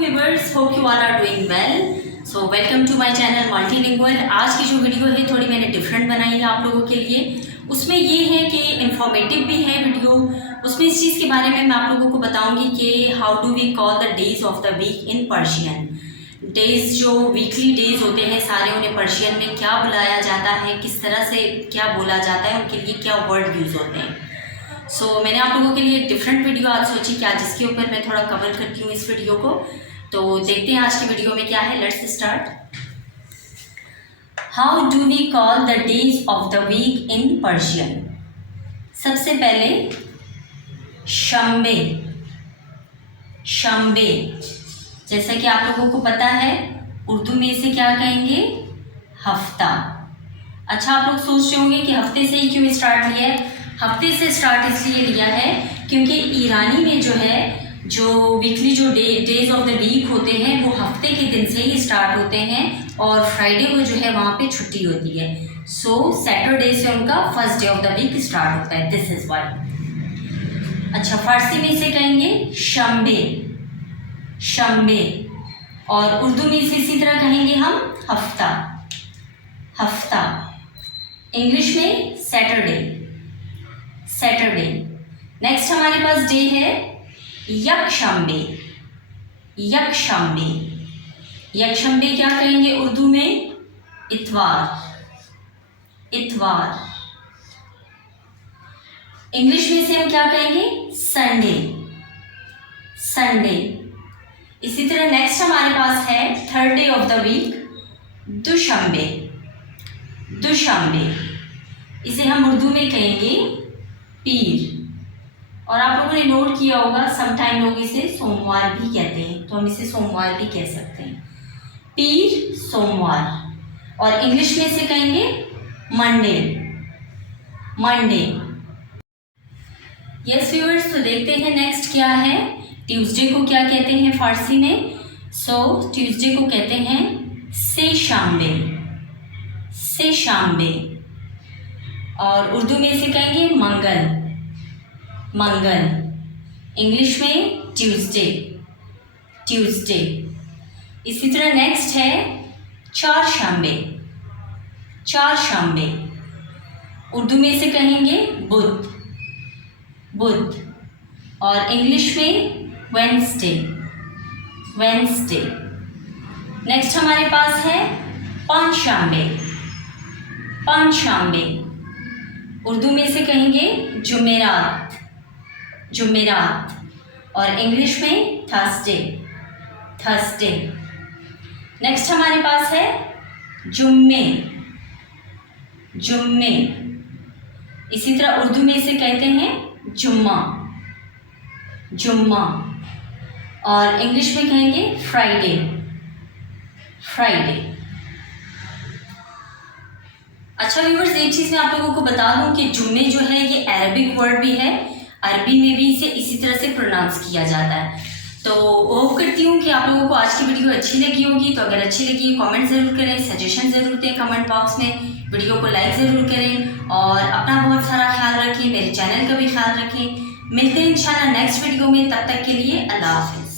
Viewers, hope you all are doing well. So welcome to my channel multilingual. आज की जो video है थोड़ी मैंने डिफरेंट बनाई है आप लोगों के लिए। उसमें ये है कि इंफॉर्मेटिव भी है वीडियो। उसमें इस चीज़ के बारे में मैं आप लोगों को बताऊंगी कि how do we call the days of the week in Persian. Days जो वीकली डेज होते हैं सारे, उन्हें पर्शियन में क्या बुलाया जाता है, किस तरह से क्या बोला जाता है, उनके लिए क्या वर्ड यूज़ होते हैं। मैंने आप लोगों के लिए डिफरेंट वीडियो आज सोची कि आज इसके ऊपर मैं थोड़ा कवर करती हूँ इस वीडियो को। तो देखते हैं आज की वीडियो में क्या है। Let's start. How do we call the days of the week in Persian. सबसे पहले शंबे। शंबे जैसा कि आप लोगों को पता है उर्दू में इसे क्या कहेंगे, हफ्ता। अच्छा, आप लोग सोच रहे होंगे कि हफ्ते से ही क्यों स्टार्ट लिया है। हफ्ते से स्टार्ट इसलिए लिया है क्योंकि ईरानी में जो है जो वीकली जो डेज ऑफ द वीक होते हैं वो हफ्ते के दिन से ही स्टार्ट होते हैं और फ्राइडे को जो है वहाँ पे छुट्टी होती है। सैटरडे से उनका first day of the week start होता है। This is why. अच्छा, फारसी में इसे कहेंगे शंबे। शंबे। और उर्दू में इसे इसी तरह कहेंगे हम हफ्ता। हफ्ता। इंग्लिश में सैटरडे। सैटरडे। नेक्स्ट हमारे पास डे है यकशंबे। यकशंबे। यकशंबे क्या कहेंगे उर्दू में, इतवार। इतवार। इंग्लिश में इसे हम क्या कहेंगे, संडे। संडे। इसी तरह नेक्स्ट हमारे पास है third day of the week, दुशंबे। दुशंबे। इसे हम उर्दू में कहेंगे पीर। और आप लोगों ने नोट किया होगा समटाइम लोग इसे सोमवार भी कहते हैं, तो हम इसे सोमवार भी कह सकते हैं। पीर, सोमवार। और इंग्लिश में इसे कहेंगे मंडे। मंडे। यस व्यूअर्स, तो देखते हैं नेक्स्ट क्या है। ट्यूसडे को क्या कहते हैं फारसी में। ट्यूसडे को कहते हैं से शाम्बे। से शाम्बे। और उर्दू में इसे कहेंगे मंगल। मंगल। इंग्लिश में ट्यूसडे। ट्यूसडे। इसी तरह नेक्स्ट है चारशंबे। चारशंबे। उर्दू में इसे कहेंगे बुध। बुध। और इंग्लिश में वेडनेसडे। वेडनेसडे। नेक्स्ट हमारे पास है पांचशंबे। पांचशंबे। उर्दू में इसे कहेंगे जुमेरात। जुमेरात। और इंग्लिश में थर्सडे। थर्सडे। नेक्स्ट हमारे पास है जुम्मे। जुम्मे। इसी तरह उर्दू में इसे कहते हैं जुम्मा। जुम्मा। और इंग्लिश में कहेंगे फ्राइडे। फ्राइडे। अच्छा व्यूअर्स, एक चीज़ मैं आप लोगों को बता दूं कि जुम्मे जो है ये अरबिक वर्ड भी है। अरबी में भी इसे इसी तरह से प्रोनाउंस किया जाता है। तो होप करती हूँ कि आप लोगों को आज की वीडियो अच्छी लगी होगी। तो अगर अच्छी लगी कमेंट ज़रूर करें, सजेशन ज़रूर दें कमेंट बॉक्स में। वीडियो को लाइक ज़रूर करें और अपना बहुत सारा ख्याल रखें, मेरे चैनल का भी ख्याल रखें। मिलते हैं इंशाल्लाह नेक्स्ट वीडियो में। तब तक के लिए अल्लाह हाफिज़।